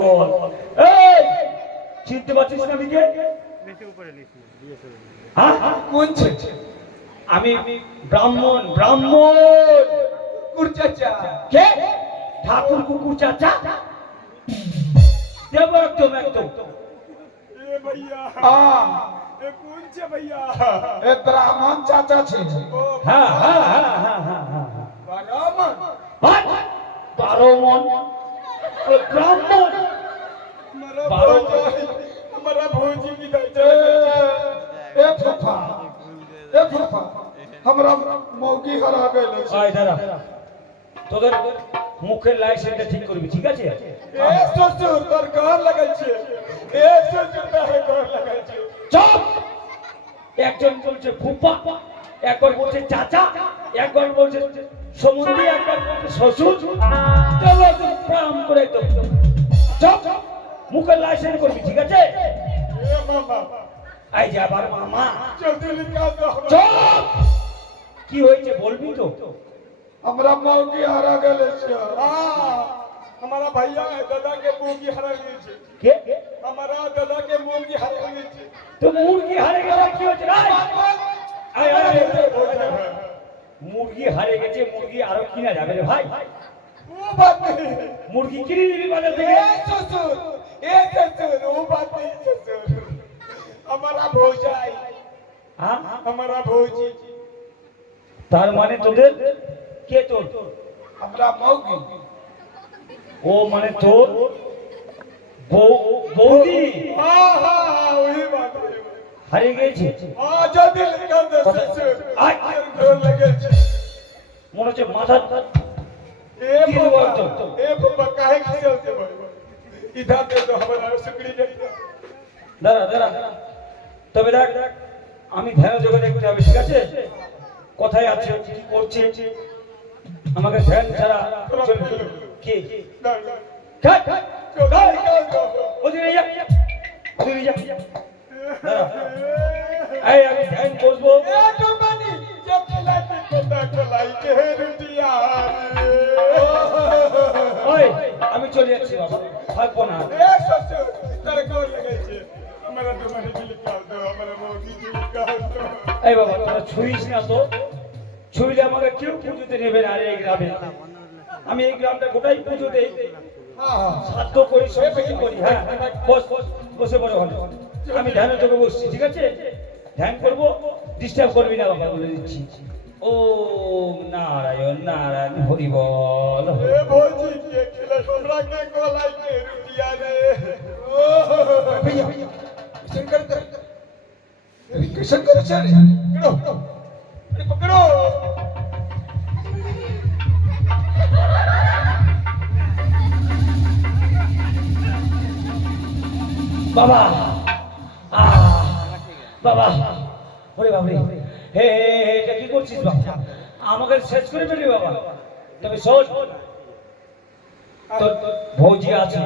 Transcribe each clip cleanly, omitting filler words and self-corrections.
এই চিনতে পারছিস না দিকে হ্যাঁ কোন ছেলে আমি ব্রাহ্মণ ব্রাহ্মণ কুকুর চাচা কে ঠাকুর কুকুর চাচা দেব একদম একদম ए भैया हाँ ए कौन छे भैया ए ब्राह्मण चाचा छे ओ হ্যাঁ হ্যাঁ হ্যাঁ হ্যাঁ হ্যাঁ হ্যাঁ ब्राह्मण বারো মন ব্রাহ্মণ हमारा भौजी की ए फूफा हमरा मौगी हरा गइल छे আয় দাঁড়া তোদের মুখের লাইসেন্সটা ঠিক করবি ঠিক আছে ए ससुर तोर घर लगल छे ए ससुर तोर घर लगल छे চুপ একজন বলছে ফুপা একবার বলছে চাচা একবার বলছে সমুদ্রে একবার বলছে শ্বশুর চলো তুই প্রাম করে তো চুপ মুখের লাইসেন্স করবি ঠিক আছে ए मामा আই যে আবার মামা जल्दी निकाल दो চুপ কি হয়েছে বলবি তো हमरा मौगी हरा गइल छे हां हमारा भैया है दादा के मुंह की हरा गई छे কে हमारा दादा के मुंह की हरा गई छे তো মুরগি হারে গেল কি হয়েছে আয় আয় আয় মুরগি হারে গেছে মুরগি আরো কিনা যাবে রে ভাই वो बात नहीं মুরগি কিনে নিবি বাজার থেকে ए ससुर वो बात नहीं ससुर हमारा भौजाई হ্যাঁ हमारा भौजी তার মানে তোদের কে তোর हमरा मौगी ও মানে তোর বৌদি हाँ हाँ हाँ वही बात है হারিয়ে গেছে हाँ जल्दी निकाल दो ससुर आय। घर लगे छे মনে হচ্ছে মাথা ए पापा काहे खेलते भाई इधर दे दो हमारा सुकड़ी दे दो দাঁড়া দাঁড়া তবে দেখ আমি ধ্যান যোগে দেখতে হবে ঠিক আছে কোথায় আছে কি করছে আমাকে ধ্যান ছাড়া চলবে কি ना ना খাট जल्दी निकाल दो ওদিকে যা ওদিকে যা দাঁড়া এই আমি ধ্যান বসবো ए टुमानी ये खिलाई के खिलाई के रुटिया ওই আমি চলে যাচ্ছি বাবা থাকবো না ए ससुर तेरे घर लगे छे हमारा टुमानी की निकाल दो हमारा मोगी की निकाल दो এই বাবা তোরা ছুঁইস না তো ছুঁইলে আমাকে কেউ পুজোতে নেবে না এই গ্রামে আমি এই গ্রামটা গোটাই পুজো দেই সাধ্য করি সব কিছু করি হ্যাঁ বস বসে পড়ে হলে আমি ধ্যানের যোগে বসছি ঠিক আছে ধ্যান করবো ডিস্টার্ব করবি না বাবা বলে দিচ্ছি ও নারায়ণ নারায়ণ হরি বল ए भौजी के खिलाई हमरा के कोलाई के रुटिया रे भैया शंकर कर शंकर छे पकड़ो अरे पकड़ो বাবা বাবা ওরে বাবা হে এটা কি করছিস বাবা আমাকে শেষ করে ফেলি বাবা তবে শোন তোর ভৌজি আছে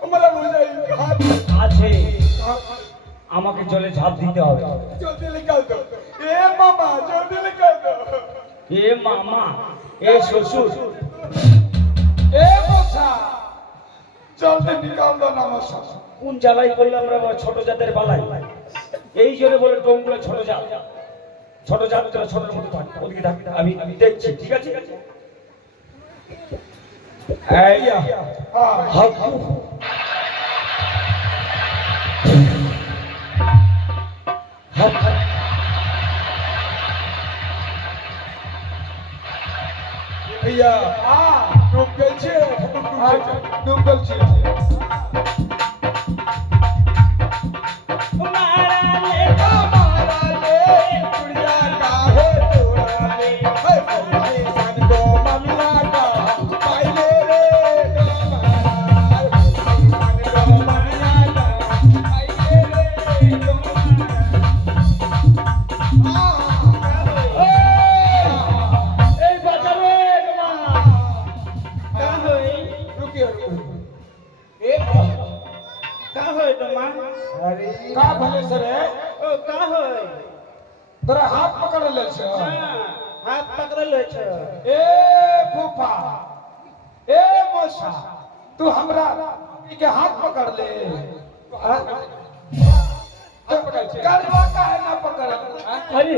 हमारा भौजाई हाथ আছে আমাকে জলে ঝাঁপ দিতে হবে जल्दी निकाल दो ए मामा जल्दी निकाल दो এ মামা এ শ্বশুর ए मोसा जल्दी निकाल दो ना मोसा কোন জ্বালাই করলাম আমরা ছোট জাতের বালাই এই জন্য বলে তোমরা ছোট জাত তোরা ছোটের মতো থাক ওদিকে থাক আমি দেখছি ঠিক আছে এই हां হাকু भैया डूब गए छे डूबल छे हमारा ले कुड़िया काहे तोरा ले हे भौजी सन को ममिया का पाइले रे हमारा सन को ममिया का पाइले रे এই বাজারে रुकिए का होय তোমার अरे का भले सर ও का होय तोरा हाथ पकड़ ले छे हाथ पकड़ल है ए फूफा ए तमाशा तू हमरा के हाथ पकड़ ले हाँ? तो करवा का है ना पकड़ हाँ? আরে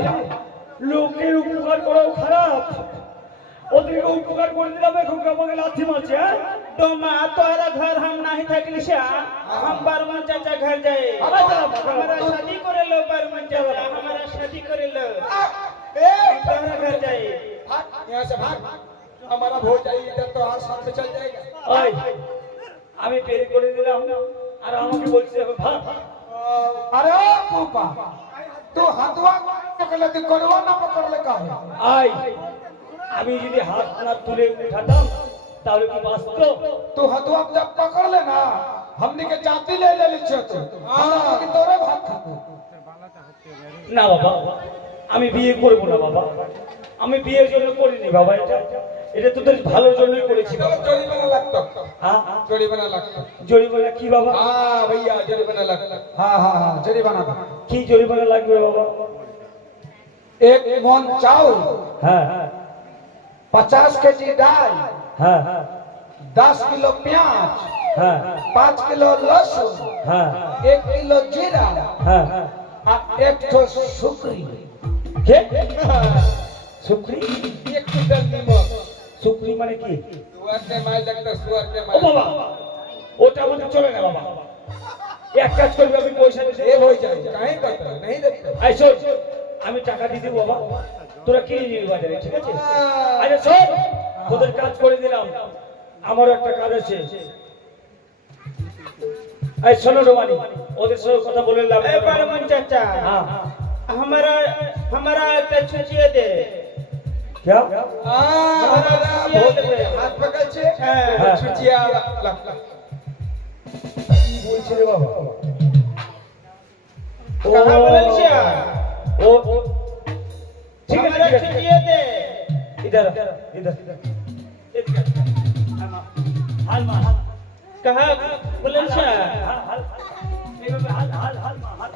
লোকের উপকার করাও খারাপ, ওদেরকে উপকার করে দিলাম এখন আমাকে লাথি মারছে। হ্যাঁ तो माँ तोहरा घर हम नहीं थकली से हम बर्मन चाचा घर जाए हमारा शादी करे लो बर्मन चाचा हमारा शादी करे लो ए तोहरा घर जाए भाग यहाँ से भाग हमारा हो जाए इधर तो हाथ साथ में चल जाएगा ওই আমি বের করে দিলাম আর আমাকে বলছে এখন ভাগ। अरे ओ पूपा तू हथवा पकड़ ले तू करवा ना पकड़ ले का है আই আমি যদি হাত না তুলে উঠাতাম তাহলে কি বাঁচতো? तू हथवा जब पकड़ ले ना हमने के जाति ले ले लिछे तू हां कि तोरे भात खाते না বাবা, আমি বিয়ে করব না বাবা, আমি বিয়ের জন্য করিনি বাবা, এটা এটা তোদের ভালোর জন্যই করেছি বাবা। জরিমানা লাগতো হ্যাঁ জরিমানা লাগতো জরিমানা কি বাবা? हां भैया जरिमाना लगता हां हां हां जरिमाना কি জরিমানা লাগবে বাবা? एक मन चावल হ্যাঁ হ্যাঁ 50 केजी दाल হ্যাঁ হ্যাঁ 10 किलो प्याज হ্যাঁ 5 किलो लहसुन হ্যাঁ 1 किलो जीरा হ্যাঁ হ্যাঁ और एक ठो सुकरी কে শুকরি? एक कुंटल नमक শুকরি মানে কি? सुअर के माल लगता सुअर के ও বাবা, ওটা আমাদের চলে না বাবা, এক কাজ করবি আমি পয়সা দিতে ये हो जाए काहे करता नहीं देता আই শোন, আমি টাকা দিয়ে দেবো বাবা, তোরা কিনে নিবি বাজারে, ঠিক আছে? আরে শোন, তোদের কাজ করে দিলাম, আমারও একটা কাজ আছে। এই শোনো রোমানি, ওদের সঙ্গে কথা বলে লাভ ए নেই। बर्मन चाचा हाँ हमारा हमारा एक छुचिए दे क्या? हमारा बहुत हाथ पकड़ छे हाँ। छुचिया लग কি বলছে রে বাবা? ও कहाँ बोलल छे ও ও, ঠিক আছে हमारा ঠিক আছে, छुचिए दे इधर इधर इधर हाल मार हाल कहाँ बोलल छे हाल हाल हाल हाल हाल हाल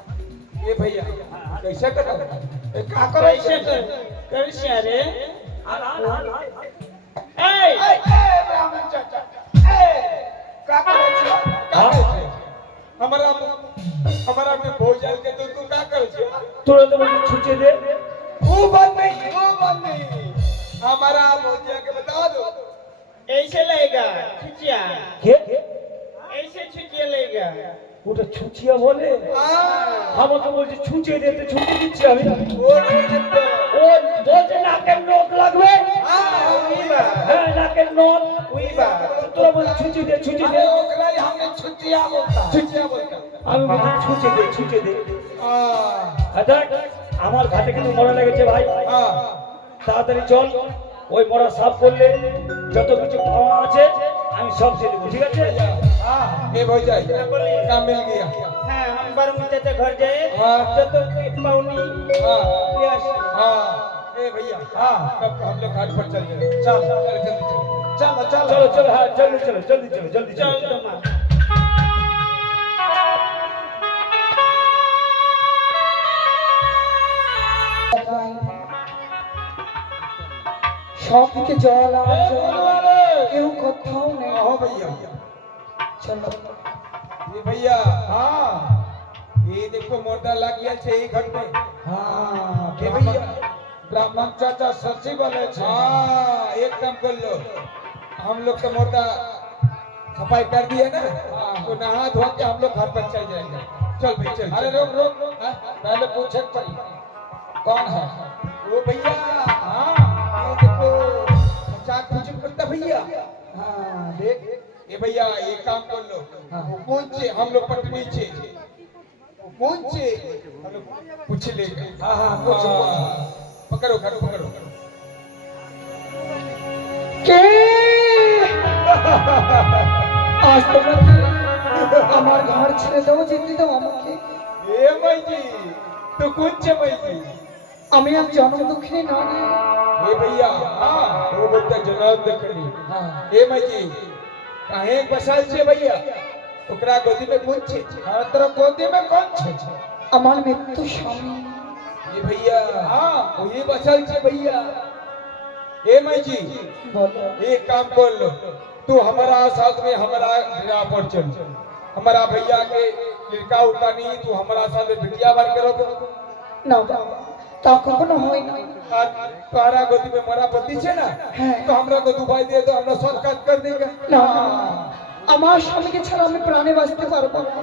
ये भैया कैसे कर का करे कैसे कर छे रे हाल हाल हाल ए ए ब्राह्मण चाचा ए का करे छे का करे छे हमारा में भोजन के तू का करे छे তোরা তো বলছিস ছুঁচে দে, वो बात नहीं हमारा भोजन के बता दो ऐसे लेगा छुचिया কে ऐसे छुचिया लेगा ওটা ছুঁচিয়া বলে? আমাকে বলছে ছুঁচে দে, তো ছুঁচে দিচ্ছি আমি। वो नहीं देता ও বলছে নাকের নখ লাগবে, उईबा হ্যাঁ নাকের নখ, उईबा তোরা বলছিস ছুঁচে দে ছুঁচে দে, ओकरा हमने छुटिया बोलता আমি বলছি ছুঁচে দে ছুঁচে দে। हां আচ্ছা আমার ঘাটে কিন্তু মরা লেগেছে ভাই, हां তাড়াতাড়ি চল, ওই মরা সাফ করলে যত কিছু পাওনা আছে আমি সব দিয়ে দেবো, ঠিক আছে? हां ये भोजन काम मिल गया हाँ हम बर्मन चाचा घर जाए हाँ। तो पाउनी हां यस हां ए भैया हां तब हम लोग घाट पर चल गए चल जल्दी चलो চলো চলো, হ্যাঁ জলদি চলো জলদি চলো জলদি चल চলো। तो माँ সবদিকে জল আর জল, কেউ কোথাও নেই। हो भैया চলো ये भैया हां ये देखो मोटा लग गया छे ई घर पे हाँ ये भैया ब्राह्मण चाचा सच्ची बोले छे। हाँ एक काम कर लो हम लोग तो मोटा सफाई कर दिए ना तो नहा धो के हम लोग घर पर चल जाएंगे चल भाई चल अरे रुक रुक रुक, पहले पूछे पड़ी कौन है? वो भैया हाँ ये देखो चाक कुछ करता भैया हाँ देख ये भैया ये काम कर लो वो कौन से हम लोग पटनी से वो कौन से हम लोग पूछ लेंगे हाँ हाँ पूछ पकड़ो घर पकड़ो কে আজ তোমাকে আমার ঘর ছেড়ে দাও, যেতে দাও আমাকে। ये भाई जी तो कौन से भाई जी আমি এক জনম দুঃখিনী নারী। ये भैया हाँ वो बोलता जनाब देखली हाँ ए भाई जी काहे बसाल छे भैया ओकरा गोदी में कौन छे আর তোর গোदी में कौन छे? আমার মৃত্যু স্বামী। ये भैया हाँ वही बसाल छे भैया ए माई जी বলো एक काम कर लो तू हमारा साथ में हमारा डेरा पर चल। हमारा भैया के लड़का उड़का नहीं, तू हमारा साथ बिटिया बार करो। না বাবা তা কখনো হয় না। तुम्हारा गोदी में मरा पति है ना, हाँ। तो हमरा को दुबाई दे तो हमरा सब काट कर देगा। না আমার স্বামীকে ছাড়া আমি প্রাণে বাঁচতে পারবো না।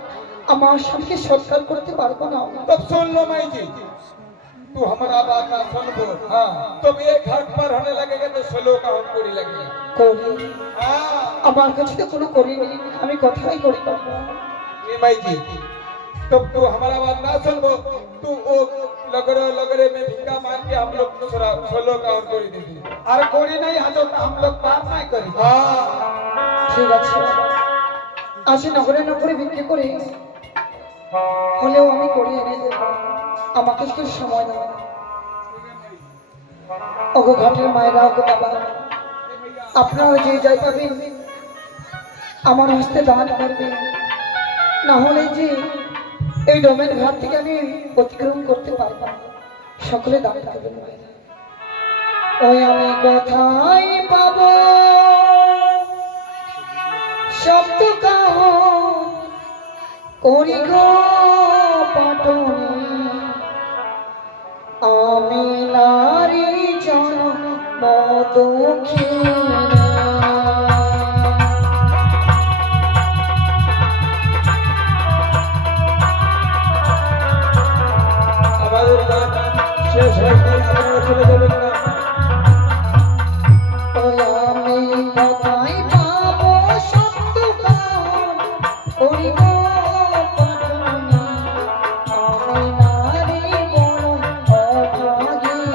আমার স্বামীকে সৎকার করতে পারবো না। तब सुन लो माई जी, तू हमारा बात ना सुन बो, हाँ तब एक हाथ पर होने लगेगा तो 16 का हम पूरी लगेगा। করি हाँ আমার কাছে তো কোনো করিনি, আমি কথাই করি বাবা। ये माई जी, तब तू हमारा बात ना सुन बो, तू वो लगड़े में भिक्का मार के हम लोग 16 का हम पूरी दे दी। अरे कोरी नहीं हाथों हम लोग पार नहीं करी। हाँ ঠিক আছে বাবা, আজ নগরে নগরে বিক্রি করে হলেও আমি করে এনে দেবো। আমাকে একটু সময় দাও। ওগো ঘাটের মায়েরা, ওগো বাবা, আপনারা যে যাই পাবেন আমার হস্তে দান করবেন, না হলে যে এই ডোমেন ঘাট থেকে আমি অতিক্রম করতে পারবো না। সকলে দান করবেন মায়েরা। ওই আমি কোথায় পাবো শব্দ কাহ করি গো পাটনে, আমি নারী জন্ম দক্ষিণে। আমাদের গান শেষ হয়ে গেলে আপনারা চলে যাবেন না। ওই আমি কোথায় পাবো শব্দ কাহ করি গো পাটনে, আমি নারী বড় অভাগিনী।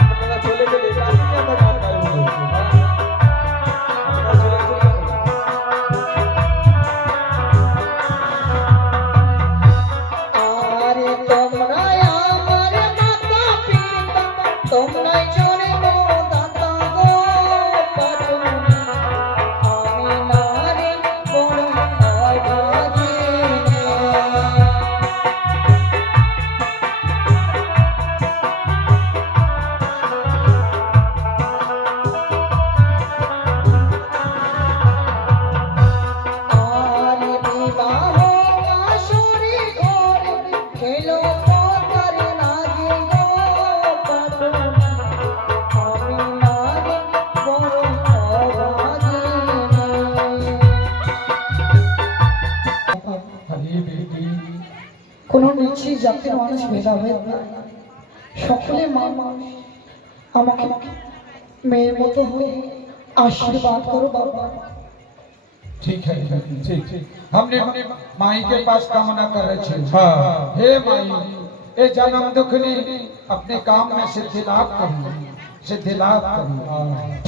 আপনারা চলে গেলে কালকে আমরা গান গাইবো। আপনারা চলে গেলে আরে তোমরাই আমার মাতা পিতা, তোমরাই জন্ম দাতা গো পাটনে, আমি নারী বড় অভাগিনী। আরে বিবাহ বাসরে ঘরে খেলো পতার লাগে গো পাটনে, আমি নারী বড় অভাগিনী। কোনো নিচে জাতির মানুষ ভেদাভেদ নাই, সকলে মা মানুষ। আমাকে মেয়ের মতো হয়ে আশীর্বাদ করো বাবা। ठीक है, ठीक ठीक। हमने माई के पास कामना कर रहे थे। हाँ। हे माई, ये जन्म दुखनी अपने काम में सिद्धि लाभ करी, सिद्धि लाभ करी।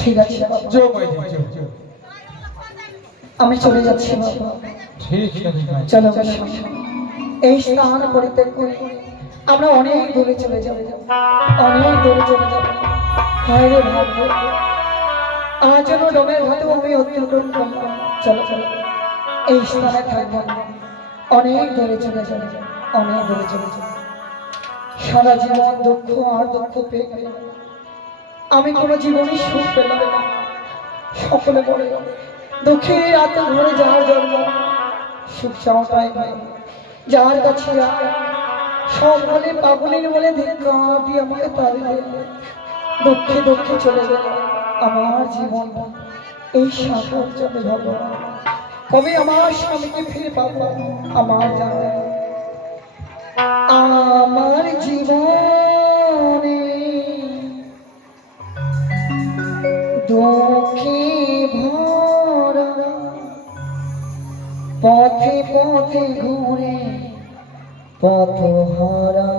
ঠিক আছে বাবা, जो माई जी जो আমি চলে যাচ্ছি বাবা। ठीक है माई। চলো বাবা, এই স্থান পরিত্যাগ করে আমরা অনেক দূরে চলে যাব, অনেক দূরে চলে যাব। হায় রে ভাগ্য, আজ যেন ডোমের ঘাটে আমি অতিক্রম করলাম। চলো চলো, এই স্থানে থাকবো না, অনেক দূরে চলে যাবে, অনেক দূরে চলে যাবে। সারা জীবন দুঃখ আর দুঃখ পেয়ে গেলাম, আমি কোনো জীবনে সুখ পেলাম না। সকলে বলে দুঃখের রাতে ঘরে যাওয়ার জন্য সুখ চাওয়াটাই ভাই, যার কাছে যায় সব বলে পাগলের বলে ধিক্কার দিয়ে আমাকে তাড়িয়ে দিল। দুঃখে দুঃখে চলে গেল আমার জীবন, এই সাগর যাবে ভগবান। কবে আমার স্বামীকে ফিরে পাবো আমার জানা। আমার জীবনে দুঃখে ভরা, পথে পথে ঘুরে পথহারা,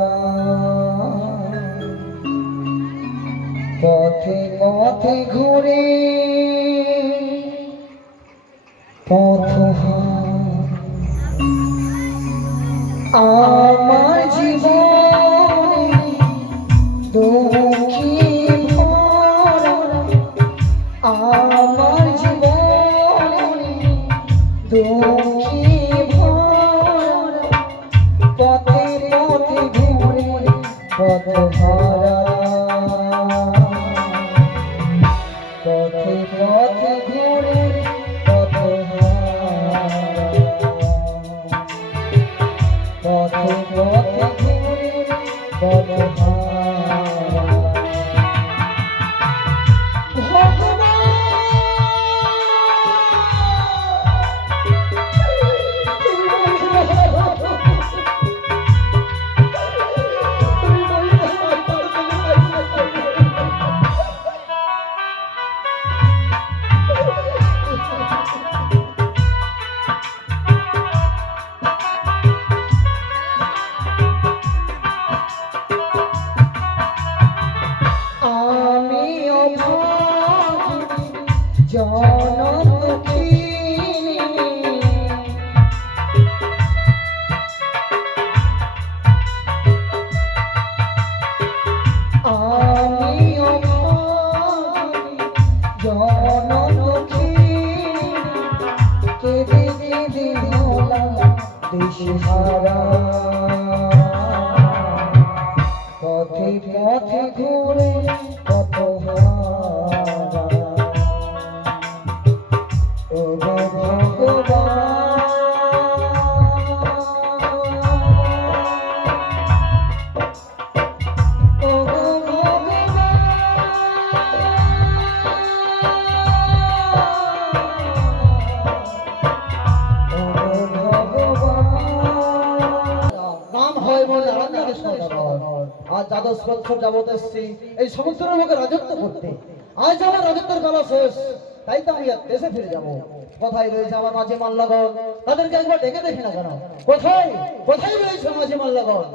পথে পথে ঘুরে পথহারা। আমার জীবনে দুঃখে ভরা, আমার জীবনে দুঃখে ভরা, পথে পথে ঘুরে পথহারা, পথে ঘুরে কত পথে পথে ঘুরে কত আমি অভাগী জনম দুঃখিনী আমি অভাগী জনম দুঃখিনী কেঁদে কেঁদে হলাম দিশেহারা পথে পথে ঘুরে কত হারা ও গো ভগবান ও গো নাম হয় বলে আনন্দের সদাগর। আজ দ্বাদশ বৎসর যাবত এসছি এই সমুদ্রের মুখে রাজত্ব করতে। আজ আমার রাজত্বের বেলা শেষ, তাই তো আমি আর দেশে ফিরে যাব। কোথায় রয়েছে আমার মাঝি মাল্লাগণ? তাদেরকে একবার ডেকে দেখি না কেন? কোথায় কোথায় রয়েছে মাঝি মাল্লাগণ?